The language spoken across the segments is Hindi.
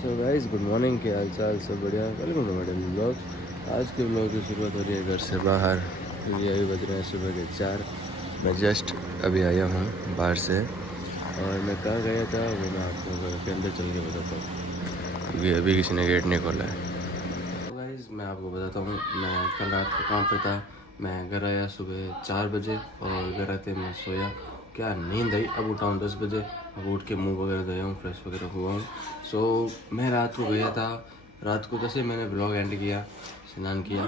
सो गाइस गुड मॉर्निंग, क्या हाल चाल? सब बढ़िया। Welcome to my daily vlog. आज के व्लॉग की शुरुआत हो रही है घर से बाहर, क्योंकि अभी बज रहे हैं सुबह के 4। मैं जस्ट अभी आया हूँ बाहर से, और मैं कहाँ गया था वो मैं आपको घर के अंदर चल के बताता हूँ, क्योंकि अभी किसी ने गेट नहीं खोला है। तो गाइस मैं आपको बताता हूँ, मैं कल रात को काम पे था। मैं घर आया सुबह 4 बजे, और घर आते मैं सोया, क्या नींद आई। अब उठा हूँ 10 बजे। अब उठ के मुंह वगैरह धोया हूँ, फ्रेश वगैरह हुआ हूँ। सो मैं रात को गया था। रात को कैसे मैंने ब्लॉग एंड किया, स्नान किया,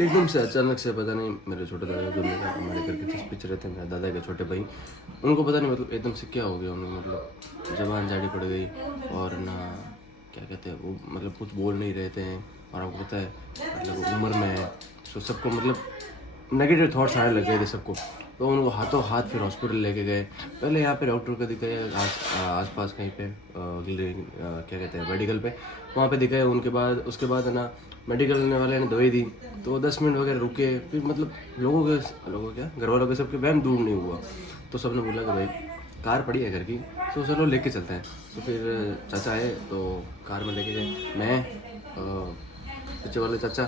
एकदम से अचानक से पता नहीं मेरे छोटे दादा जो मेरे हमारे घर के जिस पीछे रहते हैं, मेरे दादा के छोटे भाई, उनको पता नहीं मतलब एकदम से क्या हो गया उन्हें, मतलब जबान झाड़ी पड़ गई, और ना क्या कहते हैं वो, मतलब कुछ बोल नहीं रहे थे। और आपको पता है मतलब उम्र में है, तो सबको मतलब नेगेटिव थॉट्स आने लग गए थे सबको। तो उनको हाथों हाथ फिर हॉस्पिटल लेके गए। पहले यहाँ पे डॉक्टर को दिखाया आस पास कहीं पे क्या कहते हैं मेडिकल पे, वहाँ पे दिखाया। उनके बाद उसके बाद है ना मेडिकल वाले ने दवाई दी, तो 10 मिनट वगैरह रुके। फिर मतलब लोगों क्या घर वालों के सबके वहम दूर नहीं हुआ। तो सबने बोला कि भाई कार पड़ी है घर की, तो चलो लेके चलते हैं। तो फिर चाचा आए तो कार में लेके गए। मैं पीछे वाले चाचा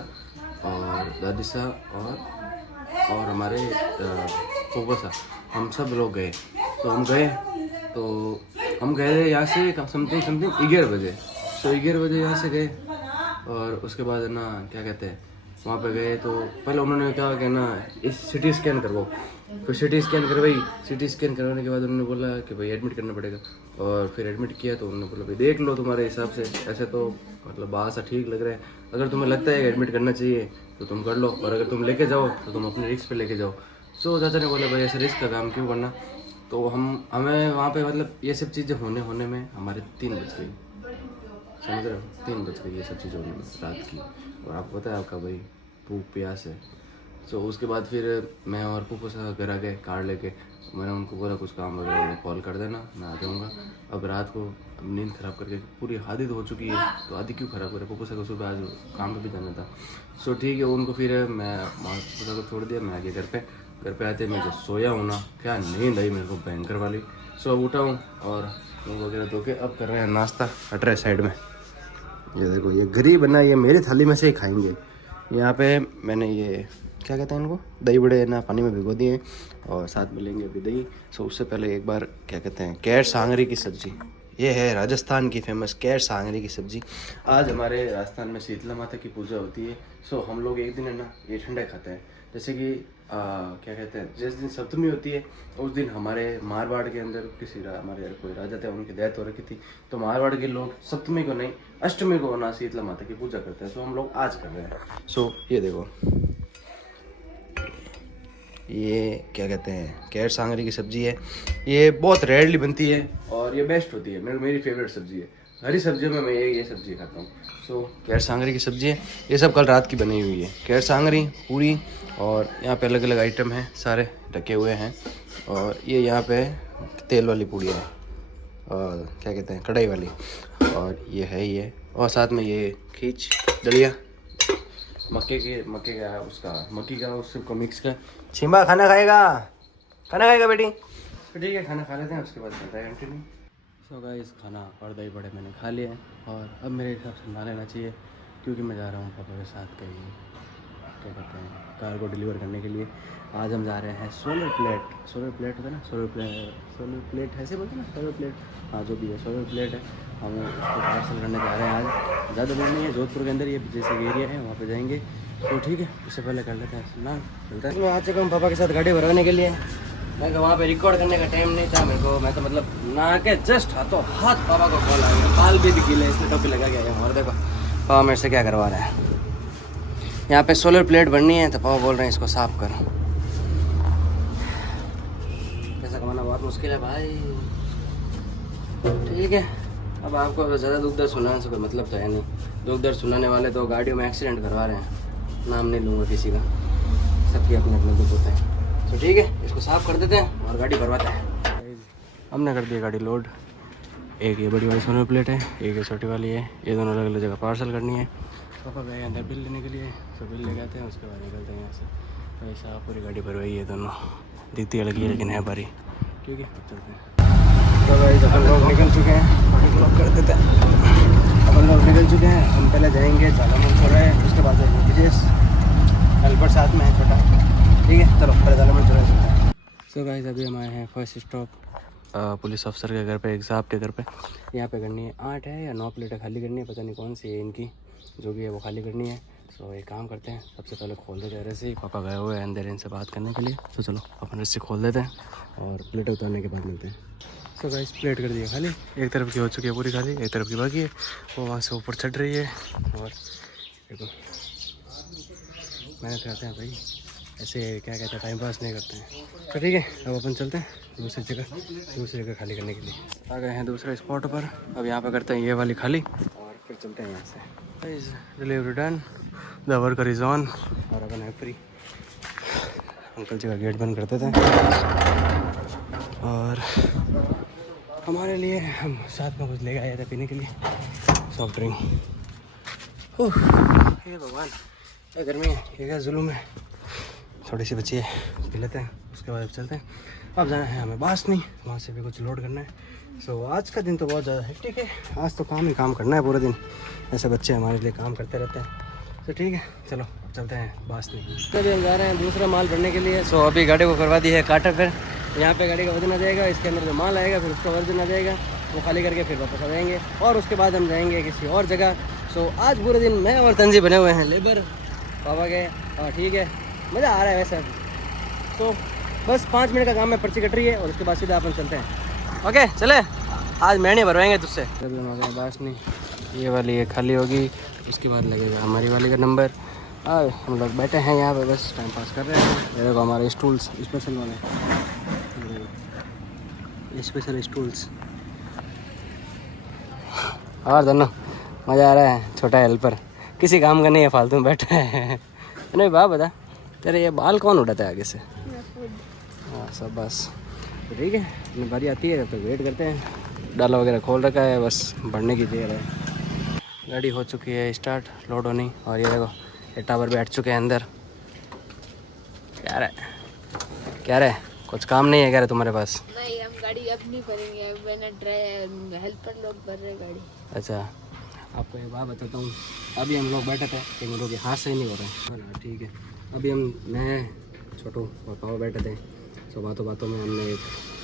और दादी साहब और हमारे फूफा साहब, हम सब लोग गए। तो हम गए यहाँ से समथिंग 11 बजे। तो 11 बजे यहाँ से गए, और उसके बाद है ना क्या कहते हैं वहाँ पे गए। तो पहले उन्होंने कहा कि ना इस सिटी स्कैन करवाओ। फिर सिटी स्कैन करवाई। सिटी स्कैन करवाने के बाद उन्होंने बोला कि भाई एडमिट करना पड़ेगा। और फिर एडमिट किया तो उन्होंने बोला भाई देख लो तुम्हारे हिसाब से, ऐसे तो मतलब बात सा ठीक लग रहा है, अगर तुम्हें लगता है कि एडमिट करना चाहिए तो तुम कर लो, और अगर तुम लेके जाओ तो तुम अपने रिस्क पे लेके जाओ। सो चाचा ने बोला भाई ऐसे रिस्क का काम क्यों करना। तो हमें वहाँ पे मतलब ये सब चीज़ें होने में हमारे 3 बज गई, समझ रहे हो? 3 बज गई ये सब चीज़ें होने में रात की। और आपको पता है आपका भाई भूख प्यास है। सो उसके बाद फिर मैं और पप्पू साहब घर आ गए कार लेके। मैंने उनको बोला कुछ काम वगैरह कॉल कर देना, मैं आ जाऊँगा। अब रात को अब नींद ख़राब करके पूरी आधी तो हो चुकी है, तो आधी क्यों ख़राब करे। पप्पू साहब को सुबह आज काम पे भी जाना था। सो ठीक है, उनको फिर मैं पप्पू साहब को छोड़ दिया। मैं आ गया घर पे आते मैं जो सोया हूँ ना, क्या नींद आई मेरे को भयंकर वाली। सो अब उठा हूँ और मुँह वगैरह धो के अब कर रहे हैं नाश्ता। हट रहे साइड में, ये देखो ये गरीब है ना, ये मेरी थाली में से ही खाएंगे। यहाँ पे मैंने ये क्या कहते हैं इनको, दही बड़े ना पानी में भिगो दिए, और साथ में लेंगे अभी दही। सो उससे पहले एक बार क्या कहते हैं कैर सांगरी की सब्ज़ी, ये है राजस्थान की फेमस कैर सांगरी की सब्ज़ी। आज हमारे राजस्थान में शीतला माता की पूजा होती है। सो हम लोग एक दिन है ना ये ठंडा खाते हैं, जैसे कि क्या कहते हैं जिस दिन सप्तमी होती है उस दिन हमारे मारवाड़ के अंदर हमारे कोई राजा थे, उनकी डेथ हो रखी थी। तो मारवाड़ के लोग सप्तमी को नहीं अष्टमी को ना शीतला माता की पूजा करते हैं। सो हम लोग आज कर रहे हैं। सो ये देखो, ये क्या कहते हैं कैर सांगरी की सब्ज़ी है। ये बहुत रेयरली बनती है और ये बेस्ट होती है, मेरी फेवरेट सब्ज़ी है। हरी सब्जियों में मैं ये सब्ज़ी खाता हूँ। सो कैर सांगरी की सब्ज़ी है। ये सब कल रात की बनी हुई है, कैर सांगरी पूरी, और यहाँ पे अलग अलग आइटम हैं सारे रखे हुए हैं। और ये यहाँ पे तेल वाली पूड़ी है, और क्या कहते हैं कढ़ाई वाली, और ये है ये, और साथ में ये खींच दलिया मक्की का उसको मिक्स कर। छिम्बा खाना खाएगा बेटी? तो ठीक है, खाना खा लेते हैं, उसके बाद करते हैं कंटिन्यू। सो गाइस खाना और दही बड़े मैंने खा लिए हैं, और अब मेरे हिसाब से ना लेना चाहिए, क्योंकि मैं जा रहा हूँ पापा के साथ कहीं क्या कहते हैं कार को डिलीवर करने के लिए। आज हम जा रहे हैं सोलर प्लेट होता है ना, सोलर प्लेट ऐसे बोलते हैं ना, सोलर प्लेट, हाँ जो भी है सोलर प्लेट है। हम उसको पार्सल करने जा रहे हैं आज। ज़्यादा दूर नहीं है, जोधपुर के अंदर ये जैसे एरिया है वहाँ पे जाएंगे। तो ठीक है, उससे पहले कर लेते हैं ना चलता है। मैं आ चुका हूँ पापा के साथ गाड़ी भरवाने के लिए। मैं वहाँ पे रिकॉर्ड करने का टाइम नहीं था मेरे को, मैं तो मतलब ना के जस्ट हाथों हाथ पापा को कॉल आ गया। बाल भी गीले इसमें टोपी लगा के आया हूँ, और देखो पापा मेरे से क्या करवा रहे हैं। यहाँ पे सोलर प्लेट बननी है, तो पापा बोल रहे हैं इसको साफ कर। पैसा कमाना बहुत मुश्किल है भाई। ठीक है, अब आपको ज़्यादा दुख दर्द सुनाने से कोई मतलब तो है नहीं। दुख दर्द सुनाने वाले तो गाड़ियों में एक्सीडेंट करवा रहे हैं, नाम नहीं लूँगा किसी का, सबके अपने अपने दुख होते हैं। तो ठीक है, इसको साफ़ कर देते हैं और गाड़ी भरवाते हैं। हमने कर दिया गाड़ी लोड। एक ये बड़ी वाली सोलर प्लेट है, एक ये छोटी वाली है, ये दोनों अलग अलग जगह पार्सल करनी है। पापा गए अंदर बिल लेने के लिए, तो बिल ले जाते हैं, उसके बाद निकलते हैं यहाँ से। वैसा पूरी गाड़ी भरवाई है, दोनों दिखती अलग ही लेकिन है भारी। ठीक है, अब चलते हैं। तो भाई अपन लोग निकल चुके हैं, लॉक कर देते हैं। चुके हैं। हम पहले जाएंगे झालामन चौराहे, उसके बाद जाएंगे विजेस, हेल्पर साथ में है छोटा, ठीक है। चलो पहले झालामन चौराहे चलते हैं। सो गाइस अभी हम आए हैं फर्स्ट स्टॉप पुलिस ऑफिसर के घर पे, एक साहब के घर पे। यहाँ पे करनी है 8 है या 9 प्लेटें खाली करनी है, पता नहीं कौन सी है इनकी, जो भी है वो खाली करनी है। सो एक काम करते हैं, सबसे पहले खोल देते हैं रस्सी। पापा गए हुए हैं अंदर इनसे बात करने के लिए, तो चलो अपन रस्सी खोल देते हैं और प्लेटें उतारने के बाद मिलते हैं। सो गाइस प्लेट कर दिया खाली, एक तरफ की हो चुकी है पूरी खाली, एक तरफ की बाकी है, वो वहाँ से ऊपर चढ़ रही है। और देखो मेहनत करते हैं भाई, ऐसे क्या कहते हैं टाइम पास नहीं करते हैं। तो ठीक है अब अपन चलते हैं दूसरी जगह खाली करने के लिए। आ गए हैं दूसरे स्पॉट पर, अब यहाँ पे करते हैं ये वाली खाली और फिर चलते हैं यहाँ से। Delivery done, the worker is on और अपन है फ्री। अंकल जी का गेट बंद करते थे और हमारे लिए हम साथ में कुछ ले आए थे पीने के लिए, सॉफ्ट ड्रिंक। हे भगवान क्या गर्मी है, ये क्या जुल्म है। थोड़ी सी बची है, पी लेते हैं, उसके बाद चलते हैं। अब जाना है हमें बासनी, वहाँ से भी कुछ लोड करना है। सो आज का दिन तो बहुत ज़्यादा हेक्टिक है, आज तो काम ही काम करना है पूरे दिन। ऐसे बच्चे हमारे लिए काम करते रहते हैं। तो ठीक है चलो अब चलते हैं बासनी। अभी हम जा रहे हैं दूसरा माल भरने के लिए। सो अभी गाड़ी को करवा दी है काटा, फिर यहाँ पे गाड़ी का वजन आ जाएगा, इसके अंदर जो माल आएगा फिर उसका वजन आ जाएगा, वो खाली करके फिर वापस आ जाएंगे और उसके बाद हम जाएंगे किसी और जगह। सो आज पूरे दिन मैं और तंजी बने हुए हैं लेबर, पापा गए और ठीक है मज़ा आ रहा है वैसे। तो बस 5 मिनट का काम है, पर्ची कट रही है और उसके बाद सीधा अपन चलते हैं। ओके चले, आज महीने भरवाएंगे तुझसे। अभी हम आ गए बास नहीं, ये वाली ये खाली होगी, उसके बाद लगेगा हमारी वाली का नंबर। हम लोग बैठे हैं यहाँ पे बस टाइम पास कर रहे हैं। मेरे को हमारे स्टूल्स स्पेशल वाले, स्पेशल स्टूल्स और दोनों मज़ा आ रहा है। छोटा हेल्पर किसी काम का नहीं है, फालतू में बैठा है। नहीं बाप बता तेरे ये बाल कौन उड़ाता है आगे से? हाँ सब बस ठीक है, अपनी बारी आती है तो वेट करते हैं। डाला वगैरह खोल रखा है, बस बढ़ने की देर है। गाड़ी हो चुकी है स्टार्ट, लोड होनी। और ये देखो ये टावर बैठ चुके हैं अंदर। क्या रहे कुछ काम नहीं है क्या तुम्हारे पास? नहीं हम गाड़ी अब नहीं भरेंगे, मैंने हेल्पर लोग भर रहे गाड़ी। अच्छा आपको एक बात बताता हूँ, अभी हम लोग बैठे थे लेकिन लोग हाथ से ही नहीं हो रहे। ठीक है अभी मैं छोटू और पापा बैठे थे, सो बातों में हमने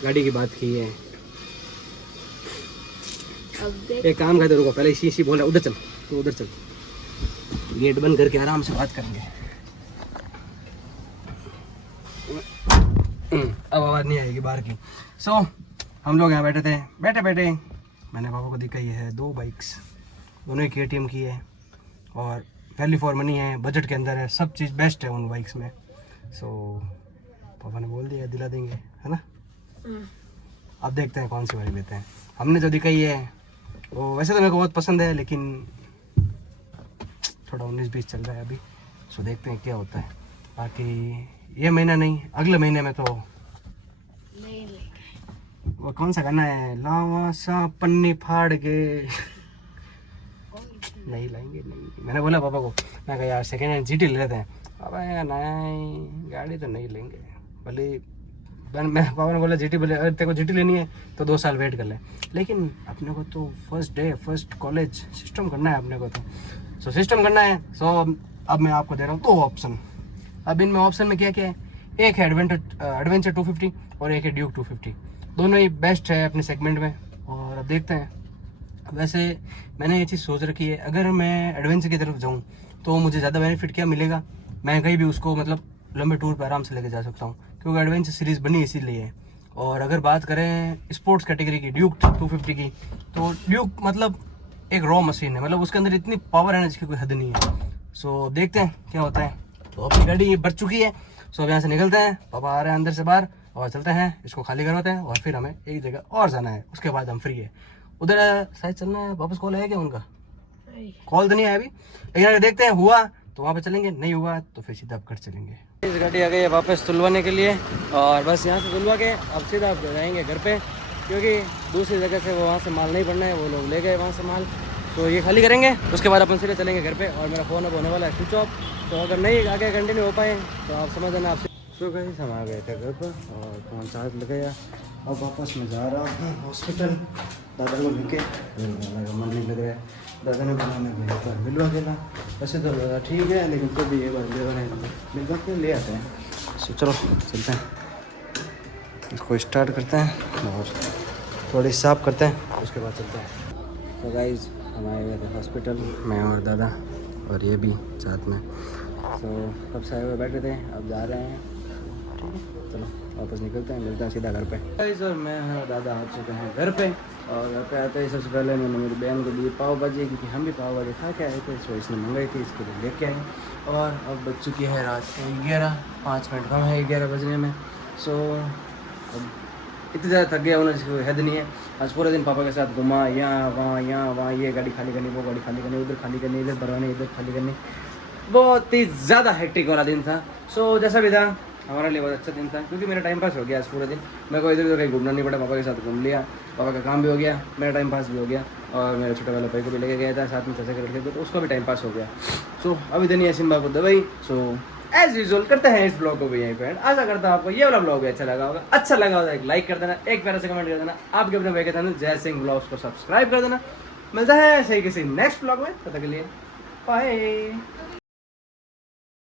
गाड़ी की बात की है। अब एक काम करते रुको, पहले इसी बोल रहा उधर चल, तो उधर चल, गेट बंद करके आराम से बात करेंगे। अब आवाज़ नहीं आएगी बाहर की। सो हम लोग यहाँ बैठे थे, बैठे मैंने पापा को दिखाई है 2 बाइक्स, दोनों ही KTM की है और वैल्यू फॉर मनी है, बजट के अंदर है, सब चीज़ बेस्ट है उन बाइक्स में। सो पापा ने बोल दिया दिला देंगे, है ना। अब देखते हैं कौन सी वाली लेते हैं। हमने जो दिखाई है वो वैसे तो मेरे को बहुत पसंद है, लेकिन थोड़ा 19-20 चल रहा है अभी। सो देखते हैं क्या होता है। बाकी ये महीना नहीं, अगले महीने में तो वो कौन सा गाना है, लावा सा पन्नी फाड़ के नहीं लाएंगे। नहीं मैंने बोला पापा को, मैं कहा यार सेकेंड हैंड GT ले लेते हैं। पापा यार नहीं गाड़ी तो नहीं लेंगे, भले मैं पापा ने बोला GT बोले अगर तेरे को GT लेनी है तो 2 साल वेट कर ले, लेकिन अपने को तो फर्स्ट कॉलेज सिस्टम करना है अपने को, तो सिस्टम करना है। सो अब मैं आपको दे रहा हूँ 2 ऑप्शन। अब इनमें ऑप्शन में क्या क्या है, एक है एडवेंचर 250 और एक है ड्यूक 250, दोनों ही बेस्ट है अपने सेगमेंट में। और अब देखते हैं, वैसे मैंने ये चीज़ सोच रखी है, अगर मैं एडवेंचर की तरफ जाऊँ तो मुझे ज़्यादा बेनिफिट क्या मिलेगा, मैं कहीं भी उसको मतलब लंबे टूर पर आराम से लेके जा सकता हूँ, क्योंकि एडवेंचर सीरीज़ बनी इसीलिए है। और अगर बात करें स्पोर्ट्स कैटेगरी की, ड्यूक 250 की, तो ड्यूक मतलब एक रॉ मशीन है, मतलब उसके अंदर इतनी पावर है ना जिसकी कोई हद नहीं है। सो देखते हैं क्या होता है। तो अपनी गाड़ी भर चुकी है, सो अब यहाँ से निकलते हैं, पापा आ रहे हैं अंदर से बाहर, और चलते हैं इसको खाली करवाते हैं और फिर हमें एक जगह और जाना है, उसके बाद हम फ्री है। उधर शायद चलना है, वापस कॉल है क्या उनका? कॉल तो नहीं आया अभी, लेकिन अगर देखते हैं हुआ तो वहाँ पे चलेंगे, नहीं हुआ तो फिर सीधा घर चलेंगे। इस गाड़ी आ गई है वापस तुलवाने के लिए, और बस यहाँ से तुलवा के अब सीधा जाएंगे घर पे, क्योंकि दूसरी जगह से वो वहाँ से माल नहीं पड़ना है, वो लोग ले गए वहाँ से माल। तो ये खाली करेंगे, उसके बाद अपन सीधे चलेंगे घर पे। और मेरा फ़ोन अब होने वाला है स्विच ऑफ, तो अगर नहीं आगे कंटिन्यू हो पाए तो आप समझ लेना। आपसे सो गाइस हम आ गए थे घर पर और फ़ोन चार्ज लगाया, अब वापस मैं जा रहा हूँ हॉस्पिटल दादा को लेके। मन नहीं लग रहा है, दादा ने बनाने को एक बार मिलवा के ला। वैसे तो दादा ठीक है, लेकिन तो भी एक बार मिलवा के ले आते हैं। सो चलो चलते हैं, इसको स्टार्ट करते हैं और थोड़ी साफ करते हैं, उसके बाद चलते हैं। तो गाइज हम आए हुए थे हॉस्पिटल, मैं और दादा और ये भी साथ में। तो कब से आए हुए बैठे थे, अब जा रहे हैं। ठीक है, चलो वापस निकलते हैं, मिलते हैं सीधा घर पे। गाइस और मैं और दादा आ चुके हैं घर पे, और घर पे आते ही सबसे पहले मैंने मेरी बहन को दी पाव भाजी, क्योंकि हम भी पाव भाजी खा के आए थे। सो इसने मंगाई थी, इसके लिए लेके आए। और अब बज चुकी है रात के 11, 5 मिनट कम है 11 बजने में। सो अब इतने ज़्यादा थक गया, उन्हें कोई हद नहीं है। आज पूरे दिन पापा के साथ घुमा, यहाँ वहाँ, ये गाड़ी खाली करनी, वो गाड़ी खाली करनी, उधर खाली करनी, इधर भरवानी, इधर खाली करनी। बहुत ही ज़्यादा हेक्टिक वाला दिन था। सो जैसा भी था हमारे लिए बहुत अच्छा दिन था, क्योंकि मेरा टाइम पास हो गया आज पूरे दिन। मेरे को इधर उधर कहीं घूमना नहीं पड़ा, पापा के साथ घूम लिया, पापा का काम भी हो गया, मेरा टाइम पास भी हो गया, और मेरे छोटे वाले भाई को भी लेके गया था, साथ में चर्चा कर रखे थे, तो उसका भी टाइम पास हो गया। सो अभी देनी है सिम्बा को दवाई। सो एज यूजुअल करते हैं इस ब्लॉग को भी यहीं पे। आशा करता हूँ आपको ये वाला ब्लॉग भी अच्छा लगा होगा। अच्छा लगा होगा एक लाइक कर देना, एक प्यारा से कमेंट कर देना, आपके अपने भाई के चैनल जय सिंह ब्लॉग्स को सब्सक्राइब कर देना। मिलता है ऐसे ही किसी नेक्स्ट ब्लॉग में, तब तक के लिए बाय।